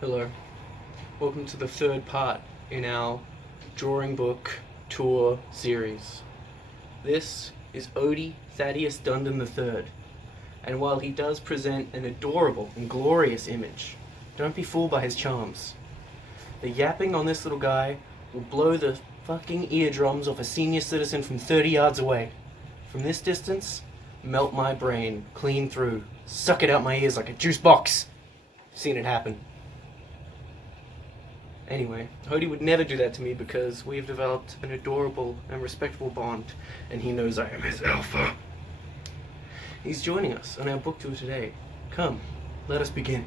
Hello. Welcome to the third part in our drawing book tour series. This is Odie Thaddeus Dundon III, and while he does present an adorable and glorious image, don't be fooled by his charms. The yapping on this little guy will blow the fucking eardrums off a senior citizen from 30 yards away. From this distance, melt my brain clean through, suck it out my ears like a juice box. Seen it happen. Anyway, Odie would never do that to me because we have developed an adorable and respectable bond, and he knows I am his alpha. He's joining us on our book tour today. Come, let us begin.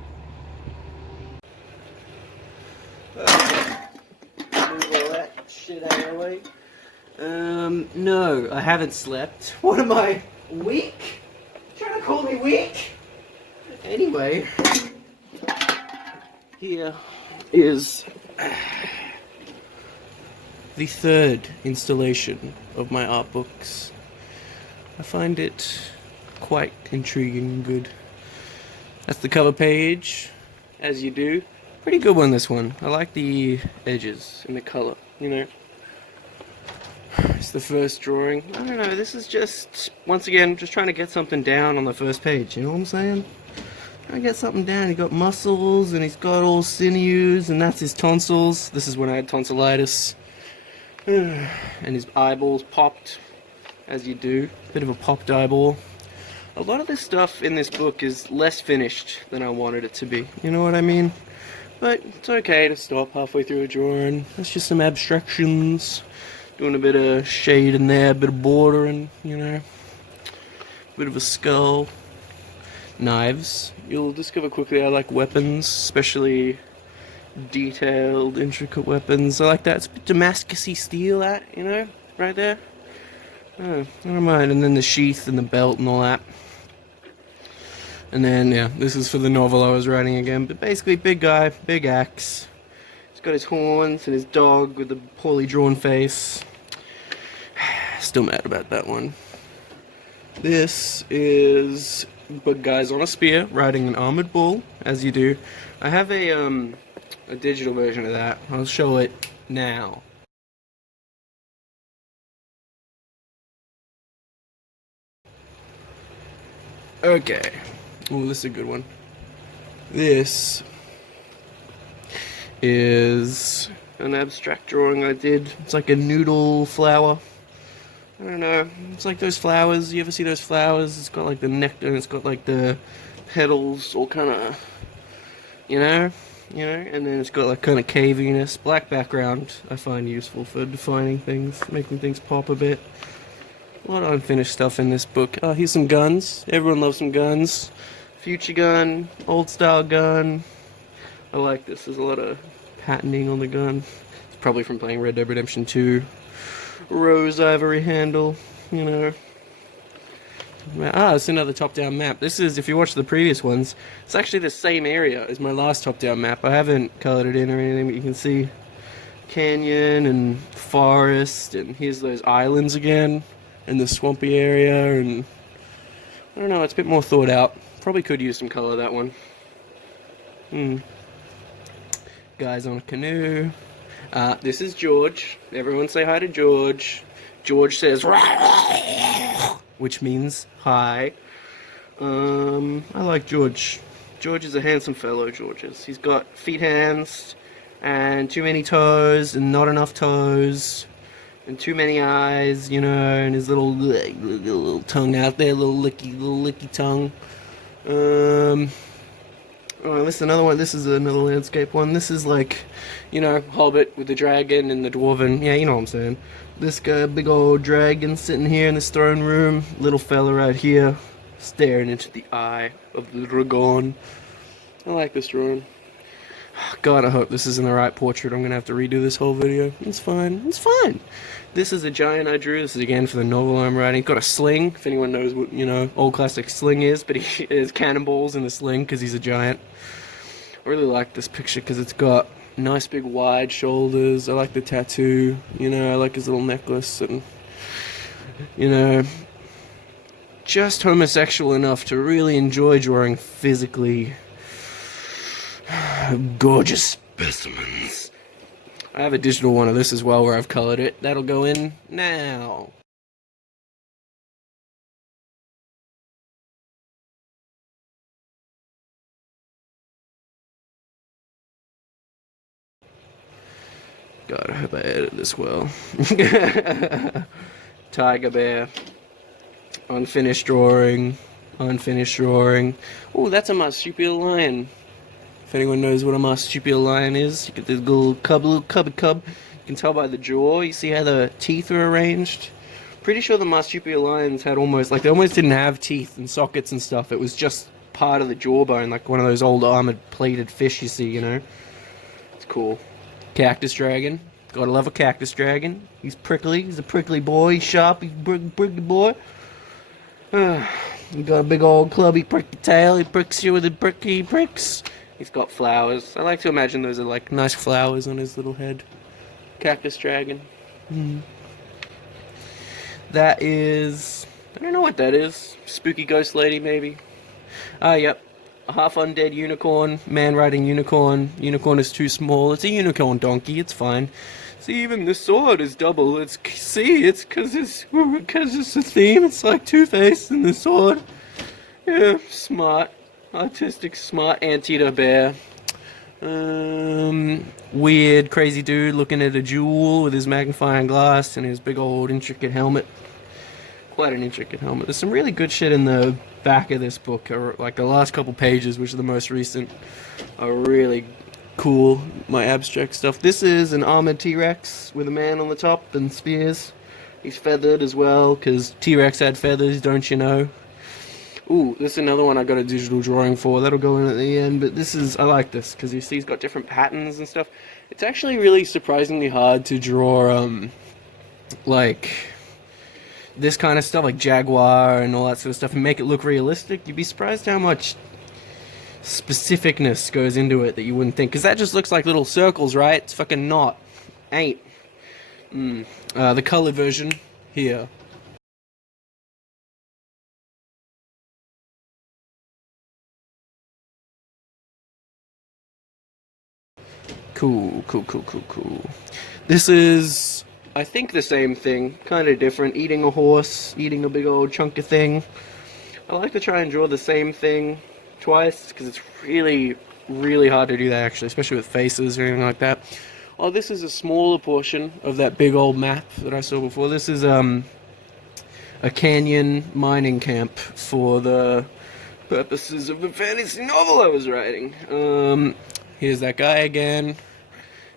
Move all that shit out of the way. No, I haven't slept. What am I, weak? Trying to call me weak? Anyway, here is the third installation of my art books. I find it quite intriguing and good. That's the cover page, as you do. Pretty good one, this one. I like the edges and the color, you know. It's the first drawing. I don't know, this is just, once again, just trying to get something down on the first page, you know what I'm saying? I get something down. He got muscles and he's got all sinews, and that's his tonsils. This is when I had tonsillitis. And his eyeballs popped, as you do. Bit of a popped eyeball. A lot of this stuff in this book is less finished than I wanted it to be. You know what I mean? But it's okay to stop halfway through a drawing. That's just some abstractions. Doing a bit of shade in there, a bit of bordering, you know. A bit of a skull. Knives. You'll discover quickly I like weapons, especially detailed, intricate weapons. I like that. It's a bit Damascus-y steel, that, you know, right there. Oh, I don't mind. And then the sheath and the belt and all that. And then, yeah, this is for the novel I was writing again. But basically, big guy, big axe. He's got his horns and his dog with the poorly drawn face. Still mad about that one. This is big guys on a spear riding an armored bull, as you do. I have a digital version of that. I'll show it now. Okay. Ooh, this is a good one. This is an abstract drawing I did. It's like a noodle flower. I don't know, it's like those flowers, you ever see those flowers? It's got like the nectar and it's got like the petals all kind of, you know, and then it's got like kind of caviness. Black background I find useful for defining things, making things pop a bit. A lot of unfinished stuff in this book. Oh, here's some guns. Everyone loves some guns. Future gun, old style gun. I like this, there's a lot of patenting on the gun. It's probably from playing Red Dead Redemption 2. Rose ivory handle, you know. Ah, it's another top-down map. This is, if you watch the previous ones, it's actually the same area as my last top-down map. I haven't colored it in or anything, but you can see canyon and forest, and here's those islands again, and the swampy area, and I don't know, it's a bit more thought out. Probably could use some color, that one. Guys on a canoe. This is George. Everyone say hi to George. George says, which means hi. I like George. George is a handsome fellow, George is. He's got feet, hands, and too many toes, and not enough toes, and too many eyes, you know, and his little tongue out there, little licky tongue. Oh, this is another one. This is another landscape one. This is like, you know, Hobbit with the dragon and the dwarven. Yeah, you know what I'm saying. This guy, big old dragon sitting here in this throne room. Little fella right here, staring into the eye of the dragon. I like this drawing. God, I hope this isn't the right portrait. I'm gonna have to redo this whole video. It's fine. It's fine. This is a giant I drew. This is again for the novel I'm writing. He's got a sling, if anyone knows what, you know, old classic sling is, but he has cannonballs in the sling because he's a giant. I really like this picture because it's got nice big wide shoulders. I like the tattoo, you know, I like his little necklace, and, you know, just homosexual enough to really enjoy drawing physically Gorgeous specimens. I have a digital one of this as well where I've colored it. That'll go in now. God, I hope I edited this well. Tiger bear. Unfinished drawing. Unfinished drawing. Oh, that's a marsupial lion. If anyone knows what a marsupial lion is, you get this little cubby cub. You can tell by the jaw. You see how the teeth are arranged? Pretty sure the marsupial lions had almost, like, they almost didn't have teeth and sockets and stuff. It was just part of the jawbone, like one of those old armored plated fish you see, you know? It's cool. Cactus dragon. Gotta love a cactus dragon. He's prickly. He's a prickly boy. He's sharp. He's a prickly boy. He got a big old clubby pricky tail. He pricks you with the pricky pricks. He's got flowers. I like to imagine those are like nice flowers on his little head. Cactus dragon. That is... I don't know what that is. Spooky ghost lady, maybe. Yep. A half undead unicorn. Man riding unicorn. Unicorn is too small. It's a unicorn donkey. It's fine. See, even the sword is double. It's because it's a theme. It's like Two-Face and the sword. Yeah, smart, artistic, smart anteater bear. Weird, crazy dude looking at a jewel with his magnifying glass and his big old intricate helmet. Quite an intricate helmet. There's some really good shit in the back of this book. Like the last couple pages, which are the most recent, are really cool. My abstract stuff. This is an armored T-Rex with a man on the top and spears. He's feathered as well, because T-Rex had feathers, don't you know? Ooh, this is another one I got a digital drawing for. That'll go in at the end, but this is... I like this, because you see he's got different patterns and stuff. It's actually really surprisingly hard to draw, like... this kind of stuff, like jaguar and all that sort of stuff, and make it look realistic. You'd be surprised how much specificness goes into it that you wouldn't think, because that just looks like little circles, right? It's fucking not. Ain't. The colored version here. Cool. This is, I think, the same thing, kind of different. Eating a horse, eating a big old chunk of thing. I like to try and draw the same thing twice, because it's really, really hard to do that, actually, especially with faces or anything like that. Oh, this is a smaller portion of that big old map that I saw before. This is a canyon mining camp for the purposes of the fantasy novel I was writing. Here's that guy again.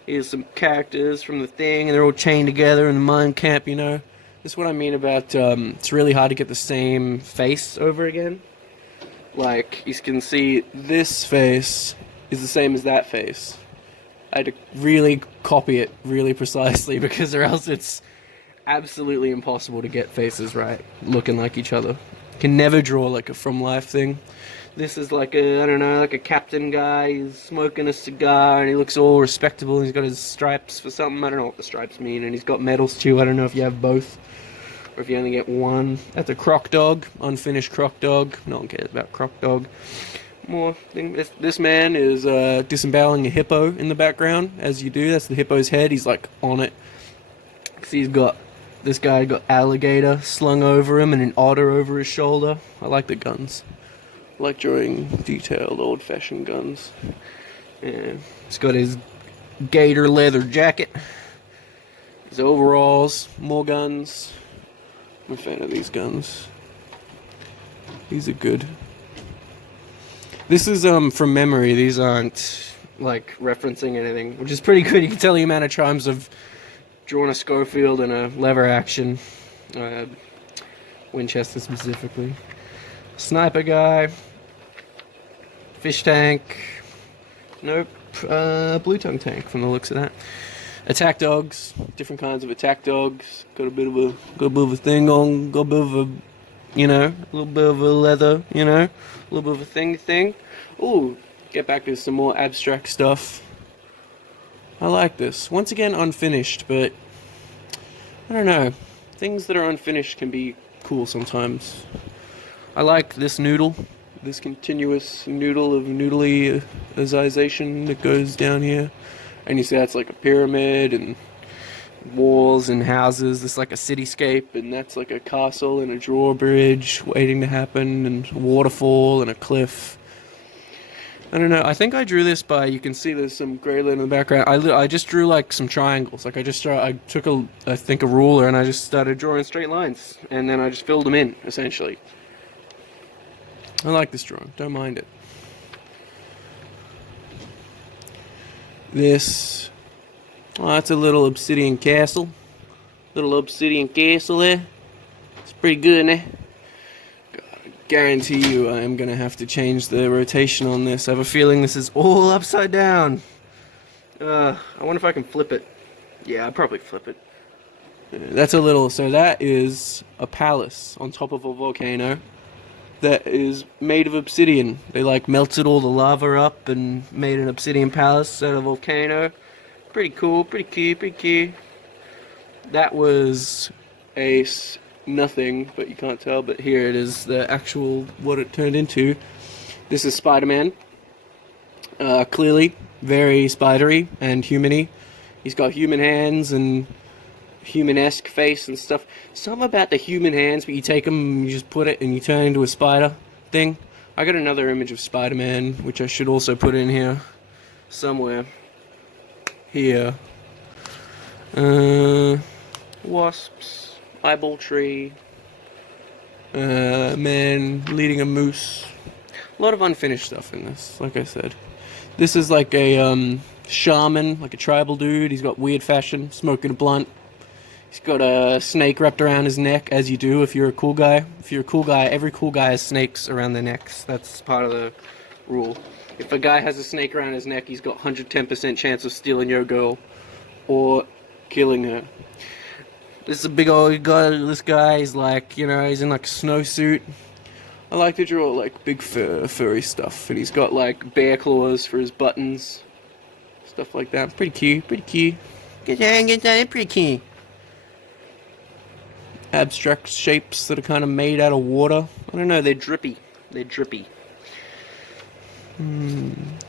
Here's some characters from the thing, and they're all chained together in the mine camp, you know. This is what I mean about, it's really hard to get the same face over again. Like, you can see this face is the same as that face. I had to really copy it really precisely, because or else it's absolutely impossible to get faces right, looking like each other. You can never draw like a from life thing. This is like a, I don't know, like a captain guy. He's smoking a cigar and he looks all respectable. He's got his stripes for something. I don't know what the stripes mean. And he's got medals too. I don't know if you have both or if you only get one. That's a croc dog, unfinished croc dog. No one cares about croc dog. More thing. This man is disemboweling a hippo in the background, as you do. That's the hippo's head. He's like on it. See, this guy got alligator slung over him and an otter over his shoulder. I like the guns. I like drawing detailed, old-fashioned guns. Yeah, he's got his gator leather jacket, his overalls, more guns. I'm a fan of these guns. These are good. This is from memory. These aren't like referencing anything, which is pretty good. You can tell the amount of times I've drawn a Schofield and a lever action, Winchester specifically. Sniper guy, fish tank, nope, blue tongue tank from the looks of that. Attack dogs, different kinds of attack dogs. Got a bit of a thing on, got a bit of a, you know, a little bit of a leather, you know, a little bit of a thing. Ooh, get back to some more abstract stuff. I like this. Once again, unfinished, but I don't know. Things that are unfinished can be cool sometimes. I like this noodle. this continuous noodle of noodlyization that goes down here. And you see that's like a pyramid and walls and houses. This is like a cityscape, and that's like a castle and a drawbridge waiting to happen, and a waterfall and a cliff. I don't know. I think I drew this by, you can see there's some grey line in the background. I just drew like some triangles. Like I took a ruler and I just started drawing straight lines, and then I just filled them in essentially. I like this drawing. Don't mind it. This, oh, that's a little obsidian castle. Little obsidian castle there. It's pretty good, eh? Guarantee you I am going to have to change the rotation on this. I have a feeling this is all upside down. I wonder if I can flip it. Yeah, I'll probably flip it. That's a little, so that is a palace on top of a volcano that is made of obsidian. They like melted all the lava up and made an obsidian palace out of a volcano. Pretty cool, pretty cute, pretty cute. That was a nothing, but you can't tell, but here it is, the actual what it turned into. This is Spider-Man. Clearly very spidery and humany. He's got human hands and human-esque face and stuff. Something about the human hands, but you take them, you just put it and you turn into a spider thing. I got another image of Spider-Man, which I should also put in here somewhere. Here. Wasps. Eyeball tree, man leading a moose. A lot of unfinished stuff in this, like I said. This is like a shaman, like a tribal dude. He's got weird fashion, smoking a blunt. He's got a snake wrapped around his neck, as you do if you're a cool guy. If you're a cool guy, every cool guy has snakes around their necks. That's part of the rule. If a guy has a snake around his neck, he's got 110% chance of stealing your girl or killing her. This is a big old guy. This guy is like, you know, he's in like a snowsuit. I like to draw like big furry stuff, and he's got like bear claws for his buttons, stuff like that. Pretty cute, pretty cute. Get that, pretty cute. Abstract shapes that are kind of made out of water. I don't know, they're drippy. They're drippy.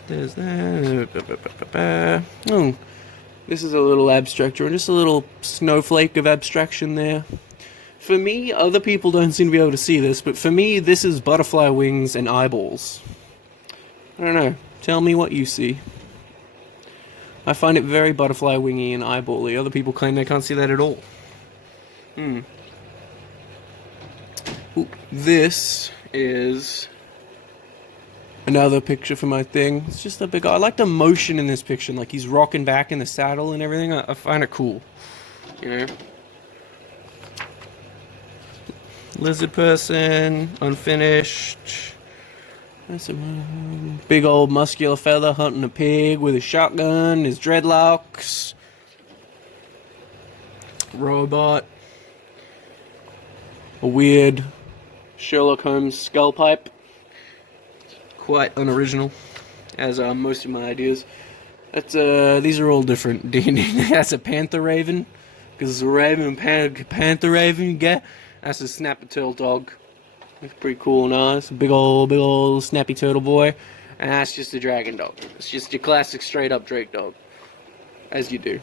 There's that. Oh. This is a little abstract drawing, just a little snowflake of abstraction there. For me, other people don't seem to be able to see this, but for me, this is butterfly wings and eyeballs. I don't know. Tell me what you see. I find it very butterfly wingy and eyeball-y. Other people claim they can't see that at all. Ooh, this is another picture for my thing. It's just a big... I like the motion in this picture. Like, he's rocking back in the saddle and everything. I find it cool. You know? Lizard person. Unfinished. That's a big old muscular fella hunting a pig with a shotgun. His dreadlocks. Robot. A weird Sherlock Holmes skull pipe. Quite unoriginal, as most of my ideas. That's these are all different. That's a panther raven, because it's a raven, panther raven. You get that's a snappy turtle dog. It's pretty cool and nice. Big old snappy turtle boy, and that's just a dragon dog. It's just your classic straight up Drake dog, as you do.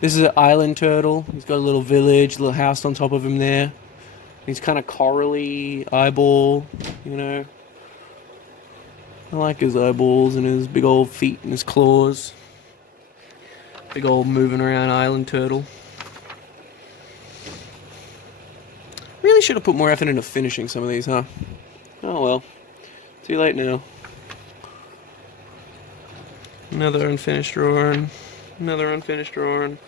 This is an island turtle. He's got a little village, a little house on top of him there. He's kind of corally eyeball, you know. I like his eyeballs and his big old feet and his claws. Big old moving around island turtle. Really should have put more effort into finishing some of these, huh? Oh well. Too late now. Another unfinished drawing. Another unfinished drawing.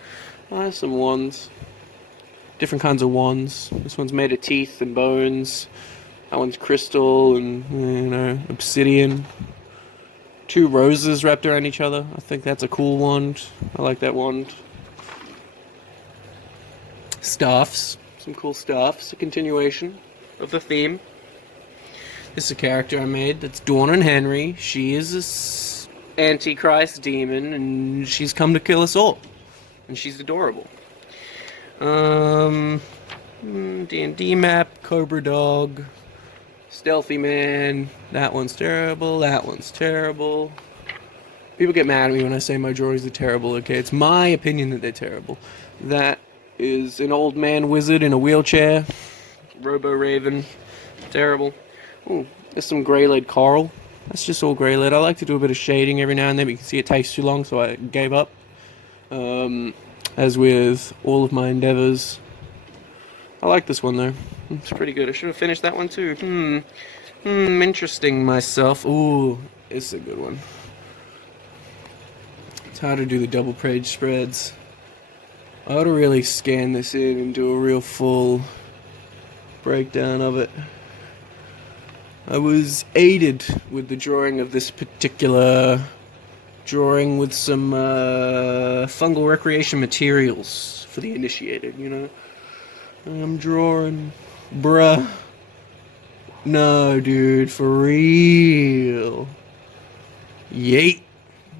Some wands. Different kinds of wands. This one's made of teeth and bones. That one's crystal and, you know, obsidian. 2 roses wrapped around each other. I think that's a cool wand. I like that wand. Staffs. Some cool staffs. A continuation of the theme. This is a character I made. That's Dawn and Henry. She is this Antichrist demon, and she's come to kill us all. And she's adorable. D&D map, Cobra Dog. Stealthy man. That one's terrible. That one's terrible. People get mad at me when I say my drawings are terrible, okay? It's my opinion that they're terrible. That is an old man wizard in a wheelchair. Robo Raven. Terrible. Ooh, there's some grey-lead coral. That's just all grey-lead. I like to do a bit of shading every now and then, but you can see it takes too long, so I gave up. As with all of my endeavours. I like this one, though. It's pretty good. I should have finished that one, too. Interesting myself. Ooh, it's a good one. It's hard to do the double page spreads. I ought to really scan this in and do a real full breakdown of it. I was aided with the drawing of this particular drawing with some fungal recreation materials for the initiated, you know. I'm drawing, bruh. No, dude, for real. Yeet.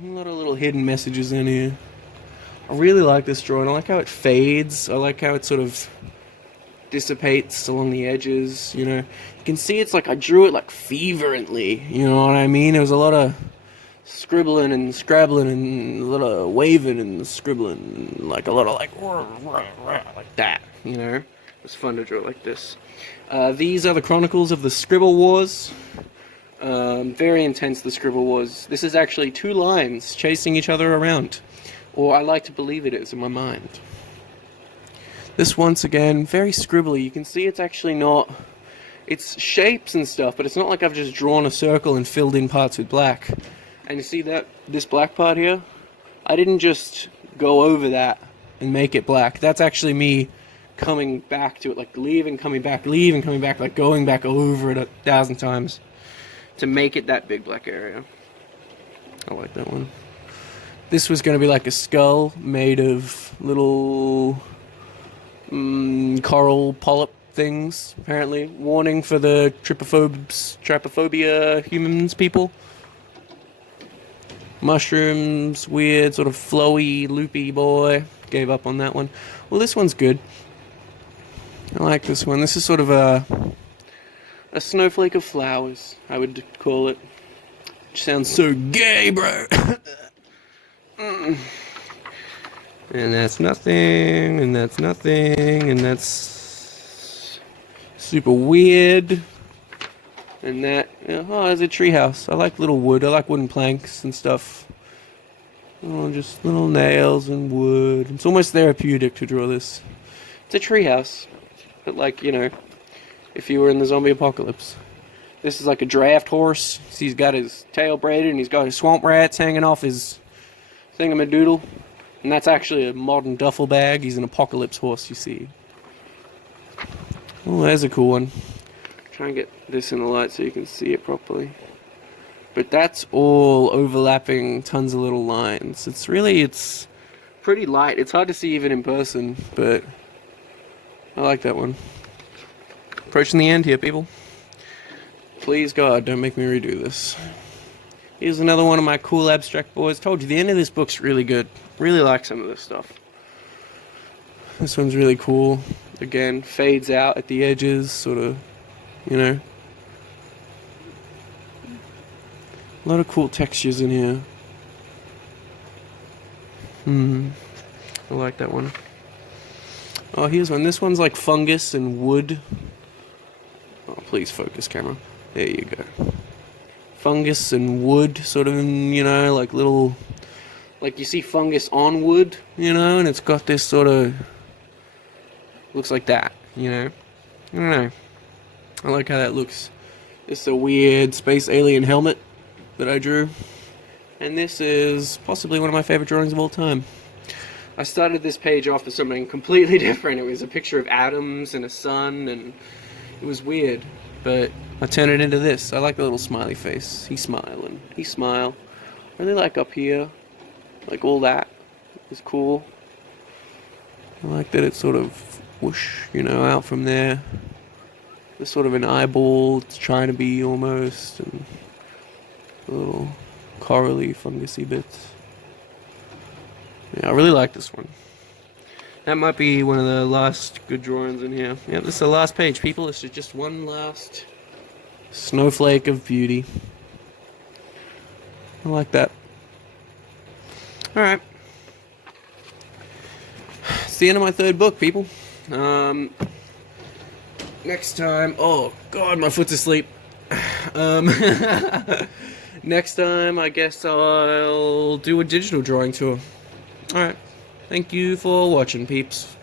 A lot of little hidden messages in here. I really like this drawing. I like how it fades. I like how it sort of dissipates along the edges, you know. You can see it's like I drew it like fervently, you know what I mean? There was a lot of scribbling and scrabbling and a lot of waving and scribbling, like a lot of like that, you know. It's fun to draw like this. These are the chronicles of the Scribble Wars. Very intense, the Scribble Wars. This is actually 2 lines chasing each other around. Or I like to believe it is in my mind. This, once again, very scribbly. You can see it's actually not... It's shapes and stuff, but it's not like I've just drawn a circle and filled in parts with black. And you see that, this black part here? I didn't just go over that and make it black. That's actually me coming back to it, like leaving, coming back, like going back over it 1,000 times to make it that big black area. I like that one. This was going to be like a skull made of little coral polyp things, apparently. Warning for the trypophobia humans people. Mushrooms, weird, sort of flowy, loopy boy. Gave up on that one. Well, this one's good. I like this one. This is sort of a snowflake of flowers, I would call it. Which sounds so gay, bro. And that's nothing, and that's nothing, and that's super weird. And that, oh, there's a treehouse. I like little wood. I like wooden planks and stuff. Oh, just little nails and wood. It's almost therapeutic to draw this. It's a treehouse. But like, you know, if you were in the zombie apocalypse. This is like a draft horse. See, he's got his tail braided and he's got his swamp rats hanging off his thingamadoodle. And that's actually a modern duffel bag. He's an apocalypse horse, you see. Oh, there's a cool one. Try and get this in the light so you can see it properly. But that's all overlapping tons of little lines. It's pretty light. It's hard to see even in person, but I like that one. Approaching the end here, people. Please, God, don't make me redo this. Here's another one of my cool abstract boys. Told you, the end of this book's really good. Really like some of this stuff. This one's really cool. Again, fades out at the edges, sort of, you know. A lot of cool textures in here. I like that one. Oh, here's one. This one's like fungus and wood. Oh, please focus, camera. There you go. Fungus and wood, sort of, you know, like little... Like you see fungus on wood, you know, and it's got this sort of... Looks like that, you know. I don't know. I like how that looks. This is a weird space alien helmet that I drew. And this is possibly one of my favorite drawings of all time. I started this page off with something completely different. It was a picture of atoms and a sun, and it was weird. But I turned it into this. I like the little smiley face. He's smiling. He smile. I really like up here. Like all that is cool. I like that it's sort of whoosh, you know, out from there. There's sort of an eyeball it's trying to be almost, and little corally, fungusy bits. Yeah, I really like this one. That might be one of the last good drawings in here. Yep, this is the last page, people. This is just one last Snowflake of beauty. I like that. Alright. It's the end of my third book, people. Next time... Oh, God, my foot's asleep. Next time, I guess I'll do a digital drawing tour. Alright. Thank you for watching, peeps.